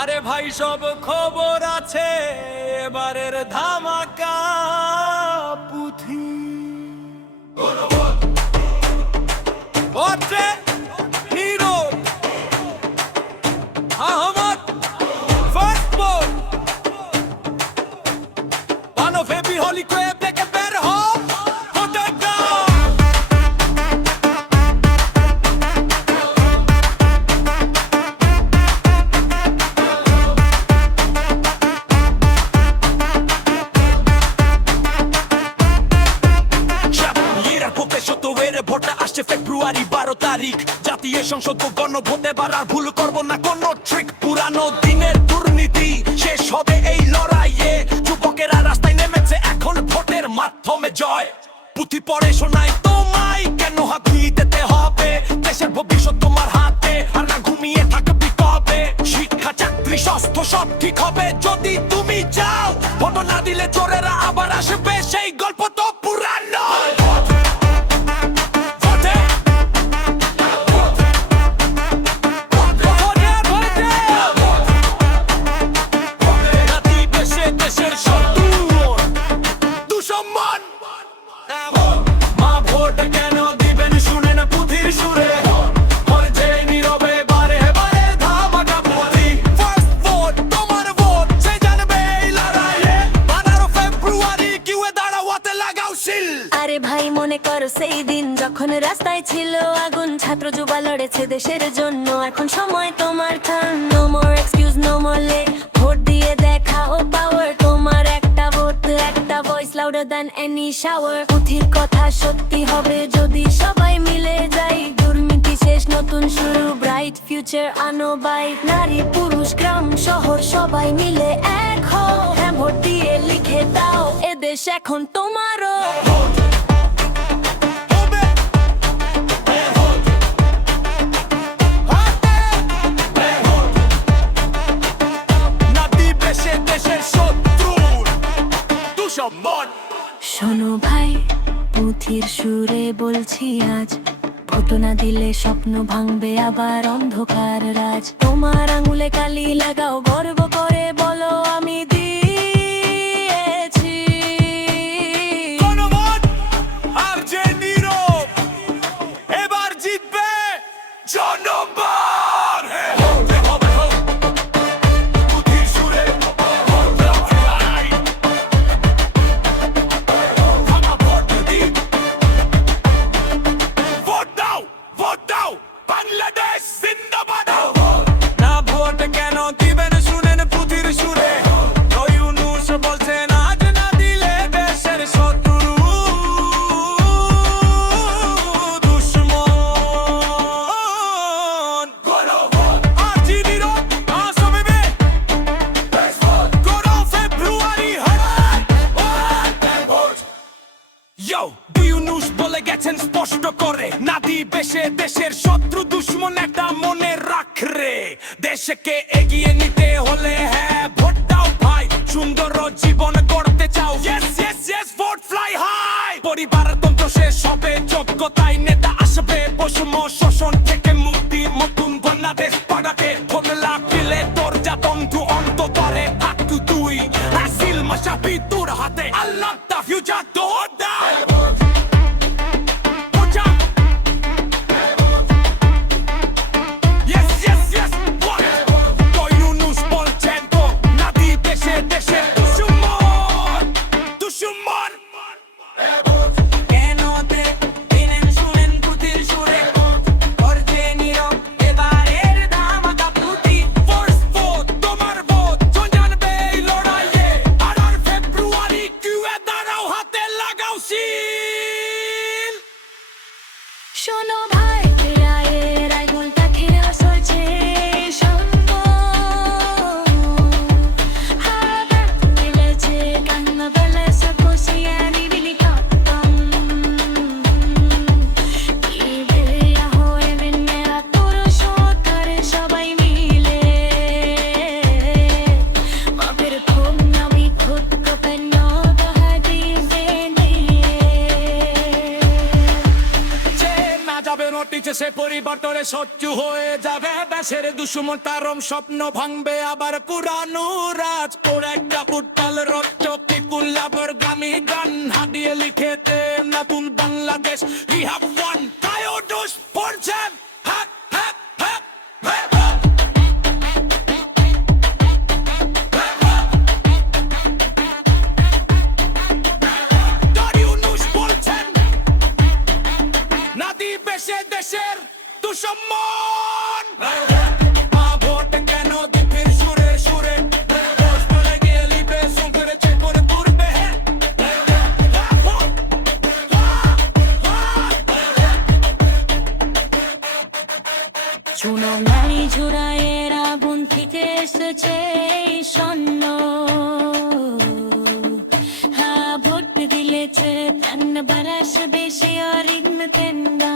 আরে ভাই সব খবর আছে এবারের ধামাকা পুথি ওঠে হিরো আহমদ ফার্স্ট বল বানো ফেবি হলি ক্রেব থেকে বের হ ফেব্রুয়ারি 12 তারিখ জাতীয় সংসদ গণভোটে বাড়ার ভুল করব না কোন ট্রিক পুরানো দিনের দুর্নীতি শেষ হবে এই লড়াইয়ে যুবকেরা রাস্তায় নেমেছে এখন ভোটের মাধ্যমে জয় পুঁথি পড়ে শোনাই তোমায় কেন হাত দিতে হবে দেশের ভবিষ্যৎ তোমার হাতে আর না ঘুমিয়ে থাকবি কবে শিক্ষা চাকরি স্বাস্থ্য সব ঠিক হবে যদি তুমি যাও ভোট না দিলে চোরেরা আবার আসবে সেই গল্প তো পুরানো আরে ভাই মনে করো সেই দিন যখন রাস্তায় ছিল আগুন ছাত্র যুবা লড়েছে দেশের জন্য এখন সময় তোমার turn no more excuse no more late vote দিয়ে দেখাও পাওয়ার তোমার একটা ভোট একটা voice louder than any shower পুথির কথা সত্যি হবে যদি সবাই মিলে যাই দুর্নীতি শেষ নতুন শুরু ব্রাইট ফিউচার আনো বাই নারী পুরুষ গ্রাম শহর সবাই মিলে এক হও হ্যাঁ ভোট দিয়ে লিখে দাও এ দেশ এখন তোমারও শোনো ভাই পুথির সুরে বলছি আজ ভোট না দিলে স্বপ্ন ভাঙবে আবার অন্ধকার রাজ তোমার আঙুলে কালি লাগাও গর্ব করে বলো আমি দিয়েছি আর যে নীরব এবার জিতবে জনগণ বাংলাদেশ জিন্দাবাদ না ভোট কেন দিবেন শুনেন পুথির সুরে ইউনূস বলছেন আজ না দিলে দেশের শত্রু দুশমন আজি নীরব আসবে কোন ফেব্রুয়ারি ইয়ো ইউনূস বলে গেছেন স্পষ্ট করে না দিবে সে দেশের শত্রু দুশ্মন একটা মনে রাখ রে দেশকে এগিয়ে নিতে হলে হ্যাঁ ভোট দাও ভাই সুন্দর জীবন গড়তে চাও yes yes yes vote fly high পরিবার তন্ত্র শেষ হবে যোগ্যতায় নেতা আসবে বৈষম্য শোষণ থেকে মুক্তি নতুন বাংলাদেশ পাড়াতে ভোট লাগলে তোর জাতন্তু অন্ততরে থাক তুই আসিল মাশাবি তোর হাতে আল্লাহ দা ফিউচার তোর দা See নিচে সে পরিবর্তনে সহ্য হয়ে যাবে দেশের দুশ্মন তারম স্বপ্ন ভাঙবে আবার পুরানো রাজ ওর একটা উত্তাল রক্ত পিপুল্লাবর গ্রামী গান হাদিয়ে লিখে দে নতুন বাংলাদেশ we have one কায়োডোস পড়ছেন হ্যাপ হ্যাপ হ্যাপ দেশের দুশ্মন ভোট কেন দ্বীপের সুরে সুরে বলে গেলি বেসম করেছে করে পূর্বে চুনো নারী ঝুড়াইয়ের আগুন থেকে এসেছে এই স্বর্ণ হ্যাঁ ভোট দিলেছে প্রাণ বারাস বেশি আর ইন তেন্দা